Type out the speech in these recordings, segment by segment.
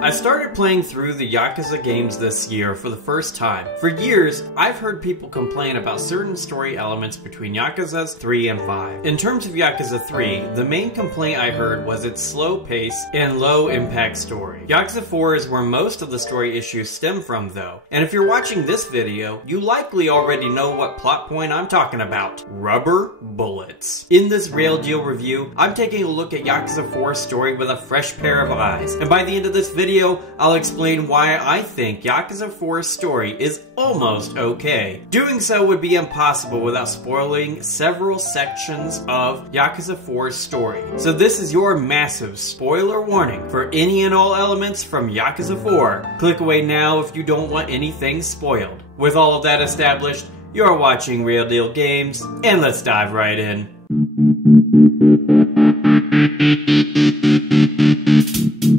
I started playing through the Yakuza games this year for the first time. For years, I've heard people complain about certain story elements between Yakuza 3 and 5. In terms of Yakuza 3, the main complaint I heard was its slow pace and low impact story. Yakuza 4 is where most of the story issues stem from though, and if you're watching this video, you likely already know what plot point I'm talking about. Rubber bullets. In this Rail Deal review, I'm taking a look at Yakuza 4's story with a fresh pair of eyes, and by the end of this video, I'll explain why I think Yakuza 4's story is almost okay. Doing so would be impossible without spoiling several sections of Yakuza 4's story. So this is your massive spoiler warning for any and all elements from Yakuza 4. Click away now if you don't want anything spoiled. With all of that established, you're watching Real Deal Games, and let's dive right in.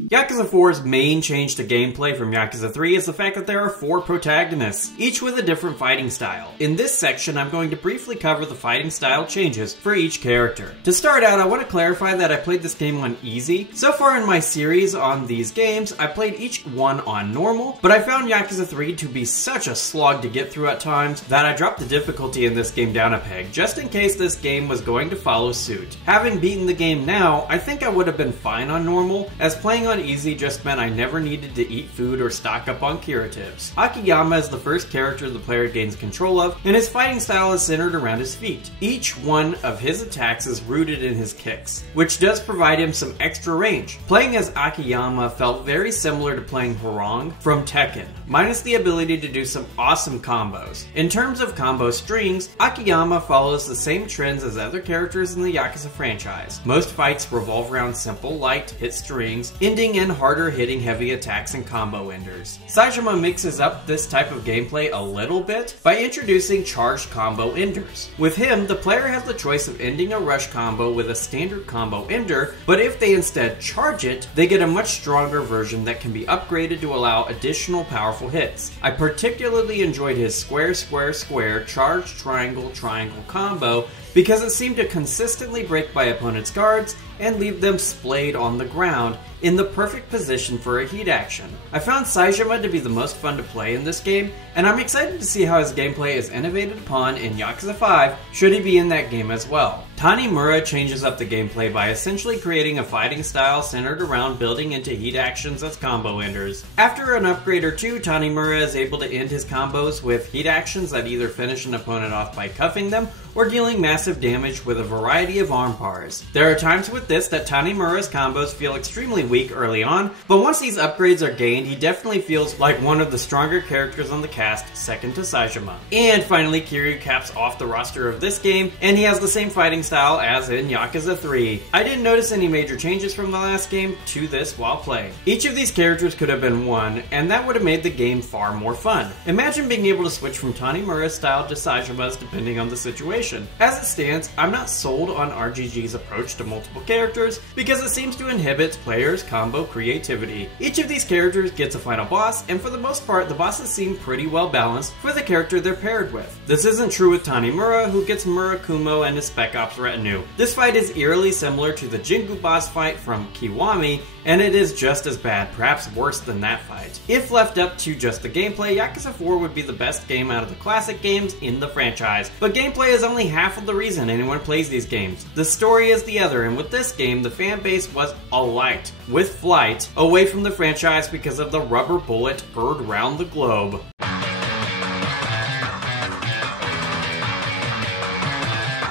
Yakuza 4's main change to gameplay from Yakuza 3 is the fact that there are 4 protagonists, each with a different fighting style. In this section, I'm going to briefly cover the fighting style changes for each character. To start out, I want to clarify that I played this game on easy. So far in my series on these games, I played each one on normal, but I found Yakuza 3 to be such a slog to get through at times that I dropped the difficulty in this game down a peg, just in case this game was going to follow suit. Having beaten the game now, I think I would have been fine on normal, as playing on easy just meant I never needed to eat food or stock up on curatives. Akiyama is the first character the player gains control of, and his fighting style is centered around his feet. Each one of his attacks is rooted in his kicks, which does provide him some extra range. Playing as Akiyama felt very similar to playing Hwoarang from Tekken, minus the ability to do some awesome combos. In terms of combo strings, Akiyama follows the same trends as other characters in the Yakuza franchise. Most fights revolve around simple, light hit strings, ending in harder hitting heavy attacks and combo enders. Saejima mixes up this type of gameplay a little bit by introducing charged combo enders. With him, the player has the choice of ending a rush combo with a standard combo ender, but if they instead charge it, they get a much stronger version that can be upgraded to allow additional powerful hits. I particularly enjoyed his square square square charge triangle triangle combo because it seemed to consistently break my opponent's guards and leave them splayed on the ground in the perfect position for a heat action. I found Saejima to be the most fun to play in this game, and I'm excited to see how his gameplay is innovated upon in Yakuza 5 should he be in that game as well. Tanimura changes up the gameplay by essentially creating a fighting style centered around building into heat actions as combo enders. After an upgrade or two, Tanimura is able to end his combos with heat actions that either finish an opponent off by cuffing them or dealing massive damage with a variety of arm bars. There are times with this that Tanimura's combos feel extremely weak early on, but once these upgrades are gained, he definitely feels like one of the stronger characters on the cast, second to Saejima. And finally, Kiryu caps off the roster of this game, and he has the same fighting style as in Yakuza 3. I didn't notice any major changes from the last game to this while playing. Each of these characters could have been one, and that would have made the game far more fun. Imagine being able to switch from Tanimura's style to Saejima's depending on the situation. As it stands, I'm not sold on RGG's approach to multiple characters because it seems to inhibit players' combo creativity. Each of these characters gets a final boss, and for the most part, the bosses seem pretty well balanced for the character they're paired with. This isn't true with Tanimura, who gets Murakumo and his Spec Ops retinue. This fight is eerily similar to the Jingu boss fight from Kiwami, and it is just as bad, perhaps worse than that fight. If left up to just the gameplay, Yakuza 4 would be the best game out of the classic games in the franchise, but gameplay is only half of the reason anyone plays these games. The story is the other, and with this game, the fan base was alight with flight away from the franchise because of the rubber bullet heard round the globe.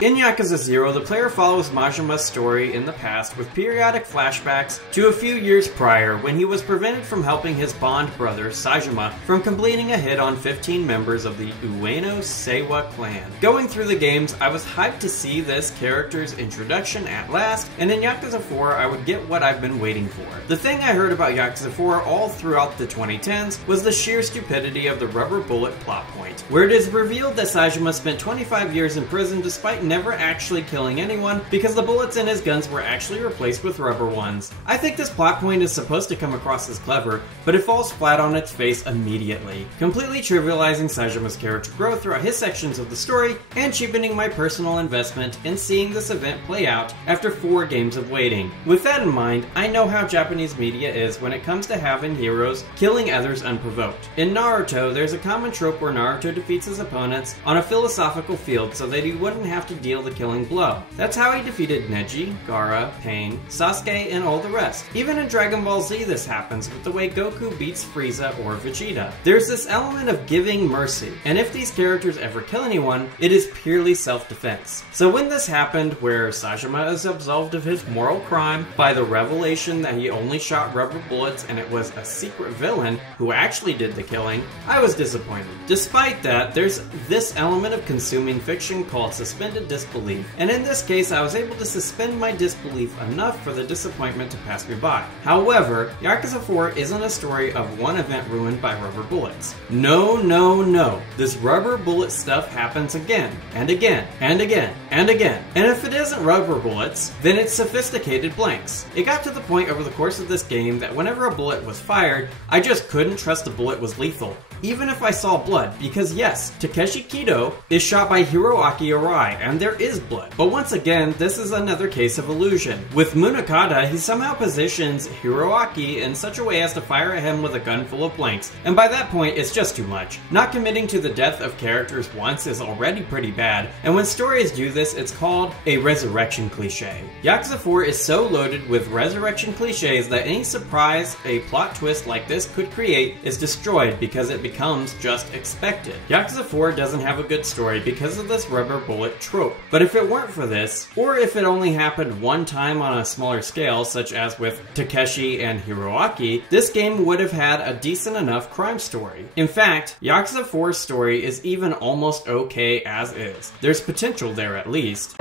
In Yakuza 0, the player follows Majima's story in the past with periodic flashbacks to a few years prior when he was prevented from helping his Bond brother, Saejima, from completing a hit on 15 members of the Ueno Seiwa clan. Going through the games, I was hyped to see this character's introduction at last, and in Yakuza 4, I would get what I've been waiting for. The thing I heard about Yakuza 4 all throughout the 2010s was the sheer stupidity of the rubber bullet plot point, where it is revealed that Saejima spent 25 years in prison despite never actually killing anyone because the bullets in his guns were actually replaced with rubber ones. I think this plot point is supposed to come across as clever, but it falls flat on its face immediately, completely trivializing Sajima's character growth throughout his sections of the story and cheapening my personal investment in seeing this event play out after 4 games of waiting. With that in mind, I know how Japanese media is when it comes to having heroes killing others unprovoked. In Naruto, there's a common trope where Naruto defeats his opponents on a philosophical field so that he wouldn't have to deal the killing blow. That's how he defeated Neji, Gaara, Pain, Sasuke, and all the rest. Even in Dragon Ball Z this happens with the way Goku beats Frieza or Vegeta. There's this element of giving mercy, and if these characters ever kill anyone, it is purely self-defense. So when this happened, where Sajima is absolved of his moral crime by the revelation that he only shot rubber bullets and it was a secret villain who actually did the killing, I was disappointed. Despite that, there's this element of consuming fiction called suspended disbelief, and in this case I was able to suspend my disbelief enough for the disappointment to pass me by. However, Yakuza 4 isn't a story of one event ruined by rubber bullets. No, no, no. This rubber bullet stuff happens again, and again, and again, and again. And if it isn't rubber bullets, then it's sophisticated blanks. It got to the point over the course of this game that whenever a bullet was fired, I just couldn't trust the bullet was lethal, even if I saw blood, because yes, Takeshi Kido is shot by Hiroaki Arai, and there is blood. But once again, this is another case of illusion. With Munakata, he somehow positions Hiroaki in such a way as to fire at him with a gun full of blanks, and by that point, it's just too much. Not committing to the death of characters once is already pretty bad, and when stories do this, it's called a resurrection cliche. Yakuza 4 is so loaded with resurrection cliches that any surprise a plot twist like this could create is destroyed because it becomes just expected. Yakuza 4 doesn't have a good story because of this rubber bullet trope, but if it weren't for this, or if it only happened one time on a smaller scale, such as with Takeshi and Hiroaki, this game would have had a decent enough crime story. In fact, Yakuza 4's story is even almost okay as is. There's potential there at least.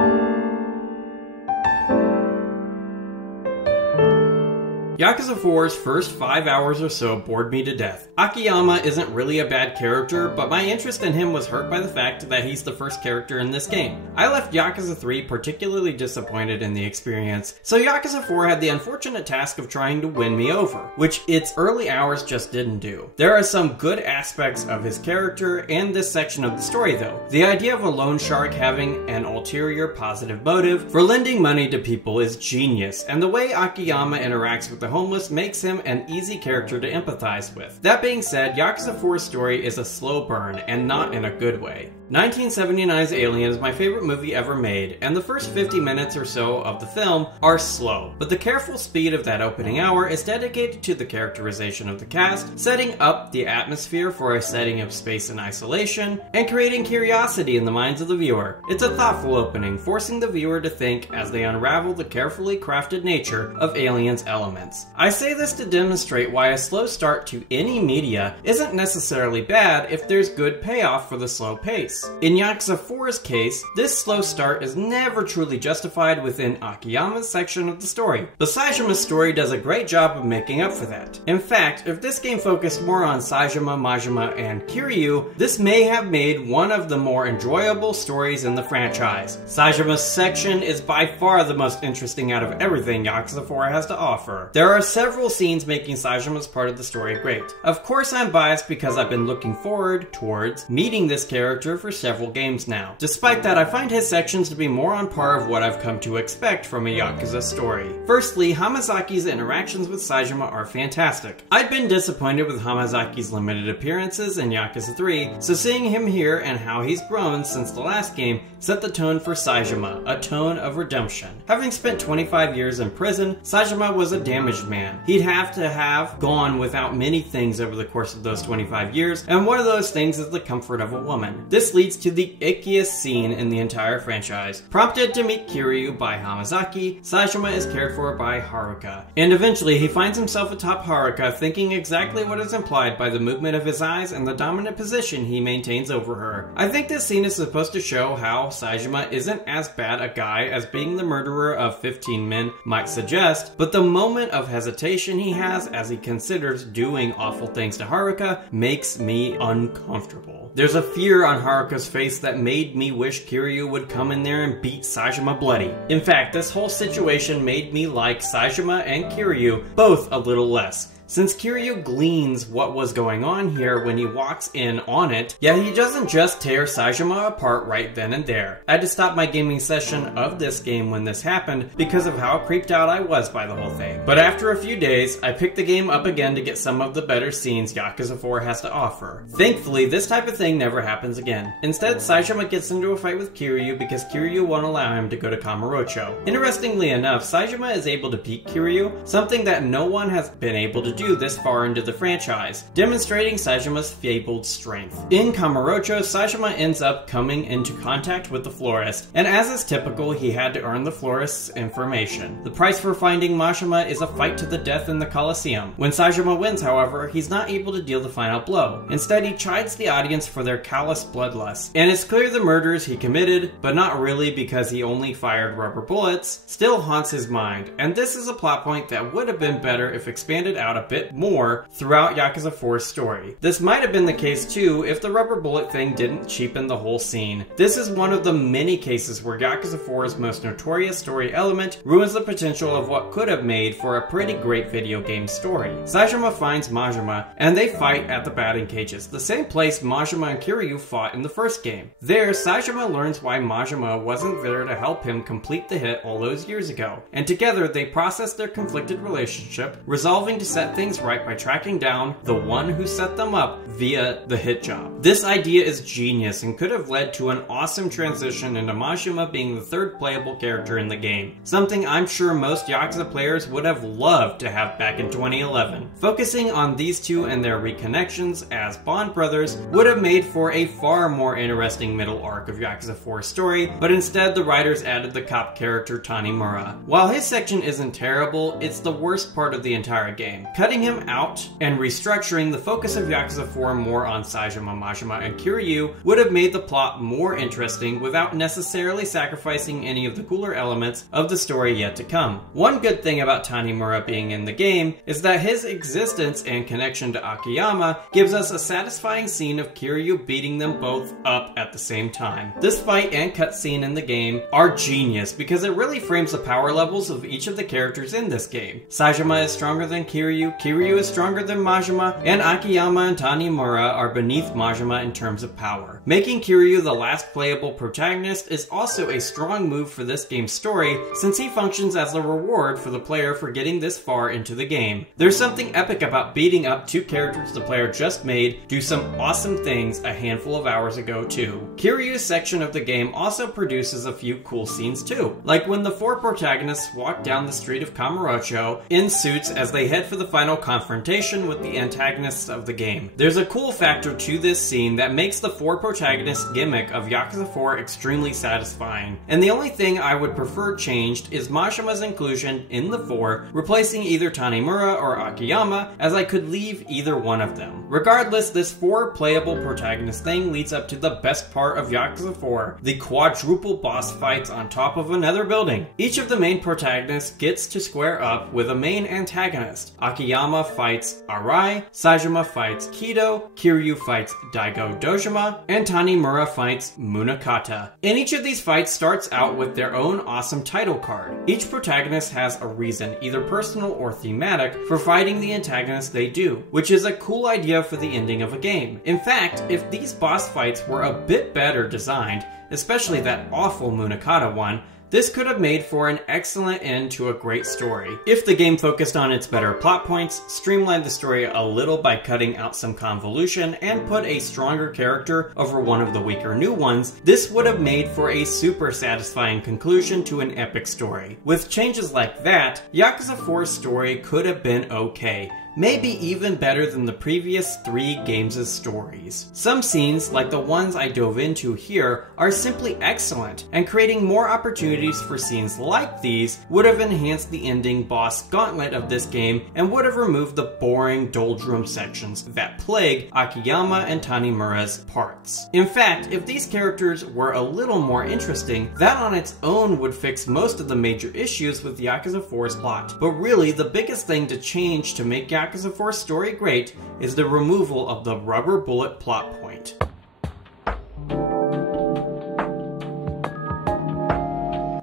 Yakuza 4's first 5 hours or so bored me to death. Akiyama isn't really a bad character, but my interest in him was hurt by the fact that he's the first character in this game. I left Yakuza 3 particularly disappointed in the experience, so Yakuza 4 had the unfortunate task of trying to win me over, which its early hours just didn't do. There are some good aspects of his character and this section of the story though. The idea of a loan shark having an ulterior positive motive for lending money to people is genius, and the way Akiyama interacts with the homeless makes him an easy character to empathize with. That being said, Yakuza 4's story is a slow burn, and not in a good way. 1979's Alien is my favorite movie ever made, and the first 50 minutes or so of the film are slow, but the careful speed of that opening hour is dedicated to the characterization of the cast, setting up the atmosphere for a setting of space and isolation, and creating curiosity in the minds of the viewer. It's a thoughtful opening, forcing the viewer to think as they unravel the carefully crafted nature of Alien's elements. I say this to demonstrate why a slow start to any media isn't necessarily bad if there's good payoff for the slow pace. In Yakuza 4's case, this slow start is never truly justified within Akiyama's section of the story, but Sajima's story does a great job of making up for that. In fact, if this game focused more on Sajima, Majima, and Kiryu, this may have made one of the more enjoyable stories in the franchise. Sajima's section is by far the most interesting out of everything Yakuza 4 has to offer. There are several scenes making Sajima's part of the story great. Of course I'm biased because I've been looking forward towards meeting this character for several games now. Despite that, I find his sections to be more on par of what I've come to expect from a Yakuza story. Firstly, Hamazaki's interactions with Sajima are fantastic. I'd been disappointed with Hamazaki's limited appearances in Yakuza 3, so seeing him here and how he's grown since the last game set the tone for Sajima, a tone of redemption. Having spent 25 years in prison, Sajima was a damaged man. He'd have to have gone without many things over the course of those 25 years, and one of those things is the comfort of a woman. This leads to the ickiest scene in the entire franchise. Prompted to meet Kiryu by Hamazaki, Sajima is cared for by Haruka. And eventually he finds himself atop Haruka thinking exactly what is implied by the movement of his eyes and the dominant position he maintains over her. I think this scene is supposed to show how Sajima isn't as bad a guy as being the murderer of 15 men might suggest, but the moment of of hesitation he has as he considers doing awful things to Haruka makes me uncomfortable. There's a fear on Haruka's face that made me wish Kiryu would come in there and beat Saejima bloody. In fact, this whole situation made me like Saejima and Kiryu both a little less, since Kiryu gleans what was going on here when he walks in on it, yet he doesn't just tear Saejima apart right then and there. I had to stop my gaming session of this game when this happened because of how creeped out I was by the whole thing. But after a few days, I picked the game up again to get some of the better scenes Yakuza 4 has to offer. Thankfully, this type of thing never happens again. Instead, Saejima gets into a fight with Kiryu because Kiryu won't allow him to go to Kamurocho. Interestingly enough, Saejima is able to beat Kiryu, something that no one has been able to do this far into the franchise, demonstrating Saejima's fabled strength. In Kamurocho, Saejima ends up coming into contact with the florist, and as is typical, he had to earn the florist's information. The price for finding Mashima is a fight to the death in the Colosseum. When Saejima wins, however, he's not able to deal the final blow. Instead, he chides the audience for their callous bloodlust, and it's clear the murders he committed, but not really because he only fired rubber bullets, still haunts his mind, and this is a plot point that would have been better if expanded out a bit more throughout Yakuza 4's story. This might have been the case too if the rubber bullet thing didn't cheapen the whole scene. This is one of the many cases where Yakuza 4's most notorious story element ruins the potential of what could have made for a pretty great video game story. Saejima finds Majima, and they fight at the batting cages, the same place Majima and Kiryu fought in the first game. There, Saejima learns why Majima wasn't there to help him complete the hit all those years ago, and together they process their conflicted relationship, resolving to set things right by tracking down the one who set them up via the hit job. This idea is genius and could have led to an awesome transition into Majima being the third playable character in the game, something I'm sure most Yakuza players would have loved to have back in 2011. Focusing on these two and their reconnections as Bond brothers would have made for a far more interesting middle arc of Yakuza 4's story, but instead the writers added the cop character Tanimura. While his section isn't terrible, it's the worst part of the entire game. Cutting him out and restructuring the focus of Yakuza 4 more on Saejima, Majima, and Kiryu would have made the plot more interesting without necessarily sacrificing any of the cooler elements of the story yet to come. One good thing about Tanimura being in the game is that his existence and connection to Akiyama gives us a satisfying scene of Kiryu beating them both up at the same time. This fight and cutscene in the game are genius because it really frames the power levels of each of the characters in this game. Saejima is stronger than Kiryu, Kiryu is stronger than Majima, and Akiyama and Tanimura are beneath Majima in terms of power. Making Kiryu the last playable protagonist is also a strong move for this game's story, since he functions as a reward for the player for getting this far into the game. There's something epic about beating up two characters the player just made do some awesome things a handful of hours ago too. Kiryu's section of the game also produces a few cool scenes too, like when the four protagonists walk down the street of Kamurocho in suits as they head for the final confrontation with the antagonists of the game. There's a cool factor to this scene that makes the four protagonist gimmick of Yakuza 4 extremely satisfying, and the only thing I would prefer changed is Mashima's inclusion in the four, replacing either Tanimura or Akiyama, as I could leave either one of them. Regardless, this four playable protagonist thing leads up to the best part of Yakuza 4, the quadruple boss fights on top of another building. Each of the main protagonists gets to square up with a main antagonist. Akiyama fights Arai, Saejima fights Kido, Kiryu fights Daigo Dojima, and Tanimura fights Munakata. And each of these fights starts out with their own awesome title card. Each protagonist has a reason, either personal or thematic, for fighting the antagonist they do, which is a cool idea for the ending of a game. In fact, if these boss fights were a bit better designed, especially that awful Munakata one, this could have made for an excellent end to a great story. If the game focused on its better plot points, streamlined the story a little by cutting out some convolution, and put a stronger character over one of the weaker new ones, this would have made for a super satisfying conclusion to an epic story. With changes like that, Yakuza 4's story could have been okay. maybe even better than the previous 3 games' stories. Some scenes, like the ones I dove into here, are simply excellent, and creating more opportunities for scenes like these would have enhanced the ending boss gauntlet of this game and would have removed the boring doldrum sections that plague Akiyama and Tanimura's parts. In fact, if these characters were a little more interesting, that on its own would fix most of the major issues with Yakuza 4's plot. But really, the biggest thing to change to make Yakuza 4's story great is the removal of the rubber bullet plot point.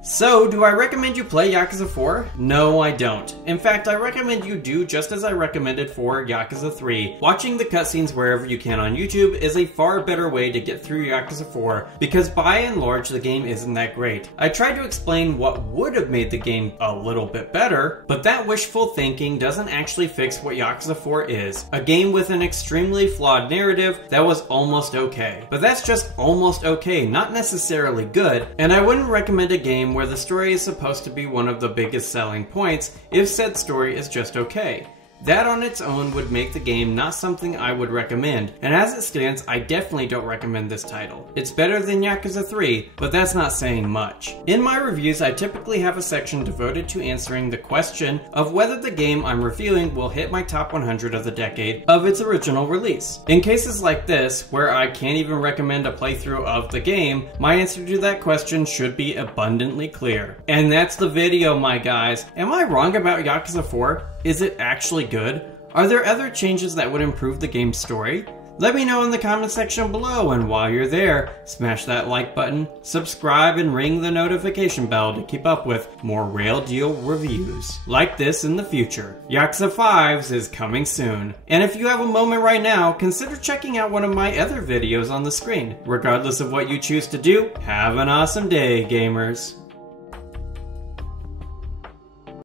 So, do I recommend you play Yakuza 4? No, I don't. In fact, I recommend you do just as I recommended for Yakuza 3. Watching the cutscenes wherever you can on YouTube is a far better way to get through Yakuza 4, because by and large the game isn't that great. I tried to explain what would have made the game a little bit better, but that wishful thinking doesn't actually fix what Yakuza 4 is. A game with an extremely flawed narrative that was almost okay. But that's just almost okay, not necessarily good, and I wouldn't recommend a game where the story is supposed to be one of the biggest selling points if said story is just okay. That on its own would make the game not something I would recommend, and as it stands, I definitely don't recommend this title. It's better than Yakuza 3, but that's not saying much. In my reviews, I typically have a section devoted to answering the question of whether the game I'm reviewing will hit my top 100 of the decade of its original release. In cases like this, where I can't even recommend a playthrough of the game, my answer to that question should be abundantly clear. And that's the video, my guys. Am I wrong about Yakuza 4? Is it actually good? Are there other changes that would improve the game's story? Let me know in the comment section below, and while you're there, smash that like button, subscribe, and ring the notification bell to keep up with more Rail Deal reviews like this in the future. Yakuza 5's is coming soon. And if you have a moment right now, consider checking out one of my other videos on the screen. Regardless of what you choose to do, have an awesome day, gamers.